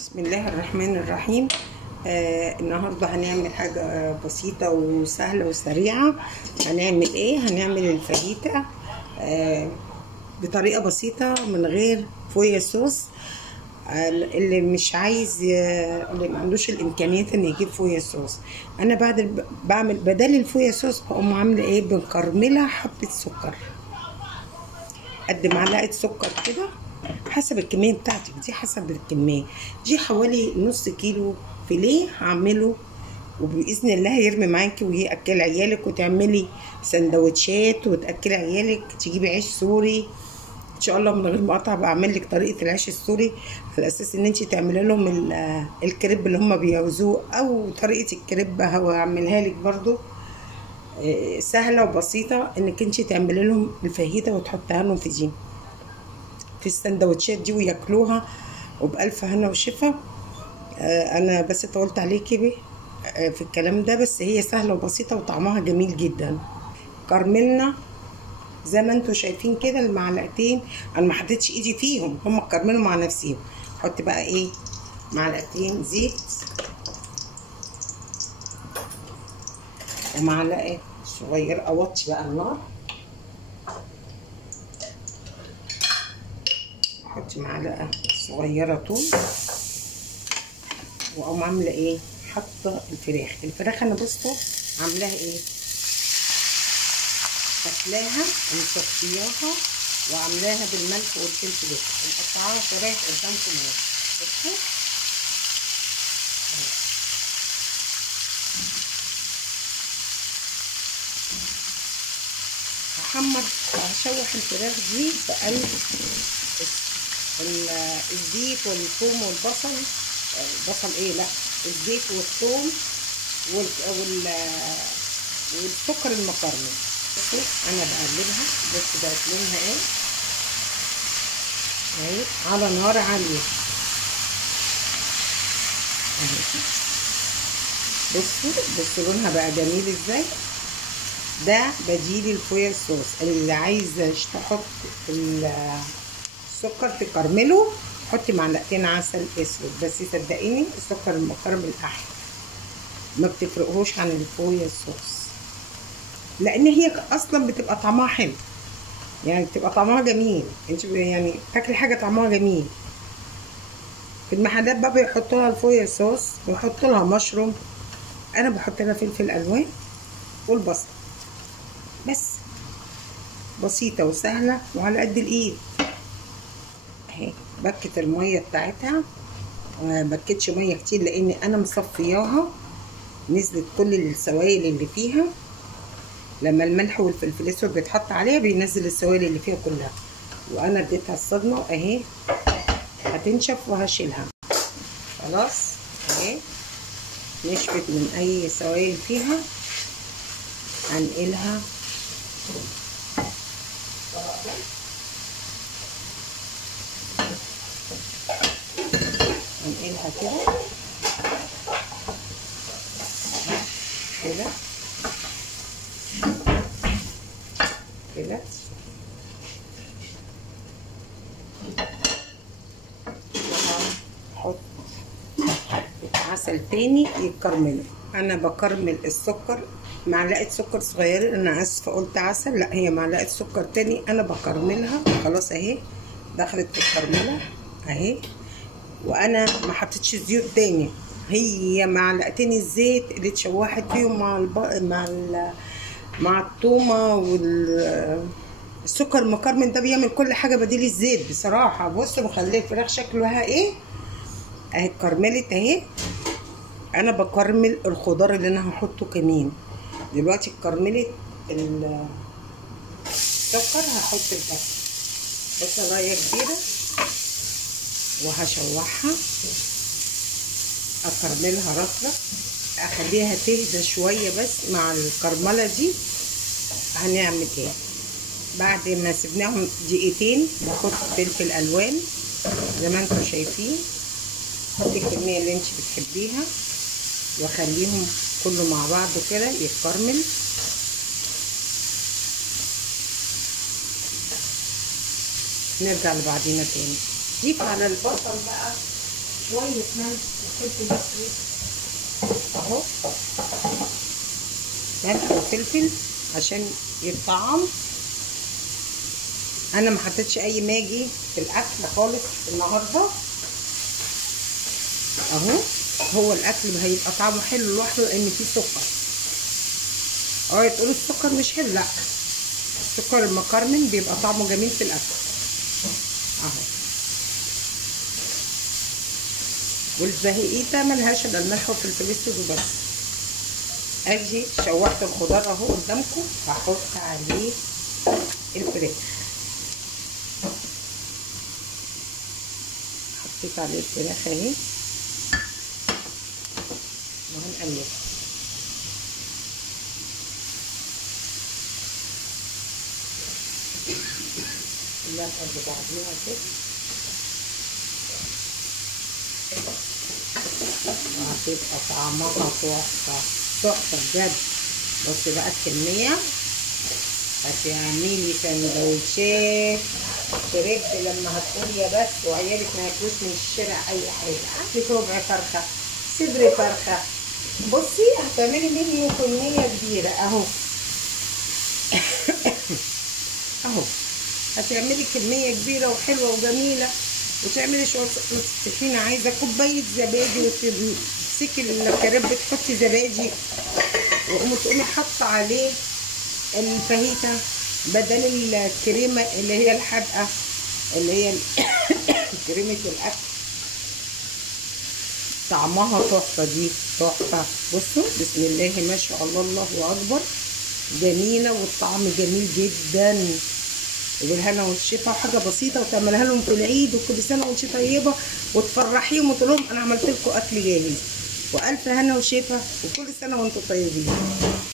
بسم الله الرحمن الرحيم. النهارده هنعمل حاجة بسيطة وسهلة وسريعة. هنعمل ايه؟ هنعمل الفاهيتا بطريقة بسيطة من غير فويا صوص. اللي مش عايز، اللي ما عندوش الامكانيات ان يجيب فويا صوص، انا بعمل بدل الفويا صوص بقوم عامله ايه؟ بنكرملها حبة سكر، قد معلقة سكر كده حسب الكمية بتاعتك دي، حسب الكمية دي حوالي نص كيلو فيليه هعمله، وبإذن الله هيرمي معاكي ويأكل عيالك، وتعملي سندوتشات وتأكلي عيالك. تجيبي عيش سوري ان شاء الله من غير مقاطعة، بعمل لك طريقة العيش السوري على اساس ان انت تعملي لهم الكريب اللي هم بيعوزوه، او طريقة الكريب هعملها لك برضو. سهلة وبسيطة انك انت تعملي لهم الفاهيتا وتحطها لهم في السندوتشات دي وياكلوها وبألف هنا وشفا. انا بس طولت عليكي في الكلام ده، بس هي سهله وبسيطه وطعمها جميل جدا. كرملنا زي ما انتم شايفين كده المعلقتين، انا ما حطيتش ايدي فيهم، هم كرملوا مع نفسهم. حط بقى ايه؟ معلقتين زيت ومعلقه صغيره، اوطي بقى النار، احط معلقه صغيره توم، واقوم عامله ايه؟ حاطه الفراخ انا بصوا عاملاها ايه؟ غسلاها ومصفياها وعاملاها بالملح والفلفل ومقطعاها شرايح قدامكم اهي. بصوا هشوح الفراخ دي في قلب الزيت والثوم والبصل. البصل ايه؟ لا، الزيت والثوم والسكر المكرمل. بصوا انا بقلبها، بصوا بقت لونها ايه اهي على نار عاليه اهي. بصوا لونها بقى جميل ازاي. ده بديل الفويا صوص. اللي عايزه تحط السكر تكرمله، حطي معلقتين عسل اسود، بس صدقيني السكر المكرمل احلى، ما بتفرقهوش عن الفويا صوص، لان هي اصلا بتبقى طعمها حلو، يعني بتبقى طعمها جميل. انت يعني تاكلي حاجه طعمها جميل. في المحلات بقى بيحطوا لها الفويا صوص ويحطوا لها مشروم، انا بحط لها فلفل الوان والبصل بس. بسيطه وسهله وعلى قد الايد اهي. بكت الميه بتاعتها، ما بكتش ميه كتير لان انا مصفياها، نزلت كل السوائل اللي فيها. لما الملح والفلفل الاسود بيتحط عليها بينزل السوائل اللي فيها كلها، وانا اديتها الصدمه اهي. هتنشف وهشيلها خلاص اهي، نشفت من اي سوائل فيها. هنقلها كده كده كده. وهحط عسل تاني يتكرمل. انا بكرمل السكر معلقه سكر صغيره، انا اسفه قلت عسل، لا هي معلقه سكر تاني انا بكرملها خلاص اهي. دخلت في الكرمله اهي، وانا ما حطيتش زيوت تاني، هي معلقتين الزيت اللي اتشوحت فيهم مع الثومه والسكر المكرمل ده بيعمل كل حاجه بديل الزيت بصراحه. بصوا مخليه الفراخ شكلها ايه اهي، اتكرملت اهي. انا بكرمل الخضار اللي انا هحطه كمان دلوقتي. اتكرملت السكر، هحط بصلايه كبيره وهشوحها، اكرملها رطبه، اخليها تهدى شويه بس مع الكرمله دي. هنعمل ايه بعد ما سيبناهم دقيقتين؟ بحط فلفل الوان زي ما انتم شايفين، حطي الكميه اللي انت بتحبيها واخليهم كله مع بعضه كده يتكرمل. نرجع لبعضينا تاني. ضيف على البصل بقى شويه ملح وفلفل اسود اهو، ملح وفلفل عشان يتطعم. انا ما حطيتش اي ماجي في الاكل خالص النهارده اهو. هو الاكل هيبقى طعمه حلو لوحده لان فيه سكر. تقولوا السكر مش حلو، لا، السكر المكرمل بيبقى طعمه جميل في الاكل اهو. والبهيئه ملهاش الا الملح والفلفل الاسود وبس. اجي شوحت الخضار اهو قدامكم، هحط عليه الفراخ. حطيت عليه الفراخ اهي وهنقلبها. كلها قد بعضيها كده وهتبقى طعمها تحفه تحفه بجد. بصي بقى الكميه، هتعملي سندوتشات كريب لما هتقولي يا بس وعيالك ما ياكلوش من الشارع اي حاجه. عندك ربع فرخه، صدر فرخه، بصي هتعملي منه كميه كبيره اهو اهو. هتعملي كميه كبيره وحلوه وجميله، وتعملي شويه طحينه. عايزه كوبايه زبادي وتمسكي الكريب تحطي زبادي وتقومي حاطه عليه الفاهيتا بدل الكريمه اللي هي الحادقه اللي هي كريمه الاكل. طعمها تحفه دي تحفه. بصوا بسم الله ما شاء الله، الله اكبر، جميله والطعم جميل جدا. وبالهنا والشفا، حاجه بسيطه وتعملها لهم في العيد وكل سنه وانت طيبه وتفرحيهم وتقول لهم انا عملت لكم اكل جاهز. والف هنا وشفا وكل سنه وانتم طيبين.